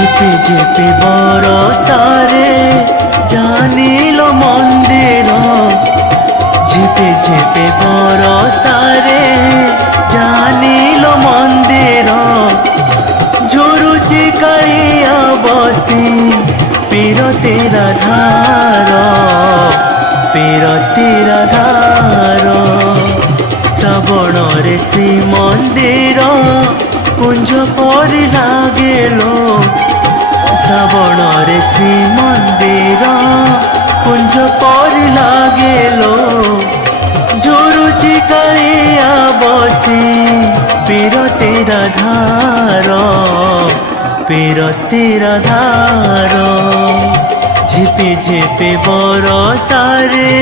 ঝিপে ঝিপে বরষারে জানিল মন্দির, ঝিপে ঝিপে বরষারে জানিল মন্দির। ঝুরুচি কাଳିয়া বসি পীরতির ধার, পীরতির ধার। শ্রাবণরে শ্রীমন্দির কুঞ্জ পরি লাগিল, শ্রাবণরে শ্রীমন্দির কুঞ্জ পরি লাগিল। ঝুরুচি কাଳିয়া বসি পীরতির ধার, পীরতির ধার। ঝিপে ঝিপে বরষারে